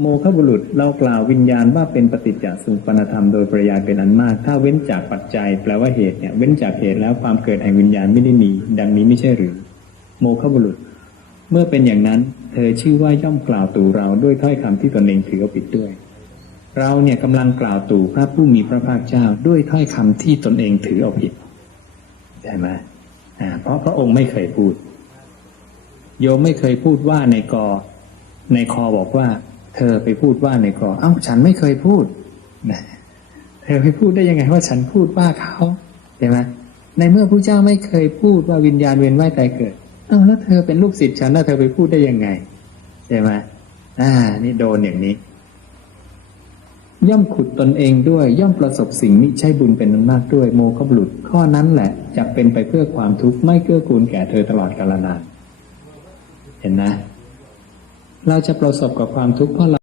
โมฆะบุรุษเรากล่าววิญญาณว่าเป็นปฏิจจสมุปนธรรมโดยปริยายเป็นอันมาก ถ้าเว้นจากปัจจัย แปลว่าเหตุเนี่ยเว้นจากเหตุแล้วความเกิดแห่งวิญญาณไม่ได้มีดังนี้ไม่ใช่หรือ โมฆะบุรุษ เมื่อเป็นอย่างนั้น เธอชื่อว่าย่อมกล่าวตู่เราด้วยถ้อยคำที่ตนเองถือเอาผิดด้วย เราเนี่ยกำลังกล่าวตู่พระผู้มีพระภาคเจ้าด้วยถ้อยคำที่ตนเองถือเอาผิดใช่ไหมอ่าเพราะพระองค์ไม่เคยพูด โยมไม่เคยพูดว่าในกอในคอบอกว่า เธอไปพูดว่าในกอเอ้าฉันไม่เคยพูดนะเธอไปพูดได้ยังไงว่าฉันพูดว่าเขาใช่ไหมในเมื่อพระเจ้าไม่เคยพูดว่าวิญญาณเวียนว่ายตายเกิดเอ้าแล้วเธอเป็นลูกศิษย์ฉันแล้วเธอไปพูดได้ยังไงใช่ไหมอ่า นี่โดนอย่างนี้ ย่อมขุดตนเองด้วย ย่อมประสบสิ่งมิใช่บุญเป็นอันมากด้วยโมฆะบุรุษข้อนั้นแหละจะเป็นไปเพื่อความทุกข์ไม่เกื้อกูลแก่เธอตลอดกาลนานเห็นนะ เราจะประสบกับความทุกข์เพราะเรา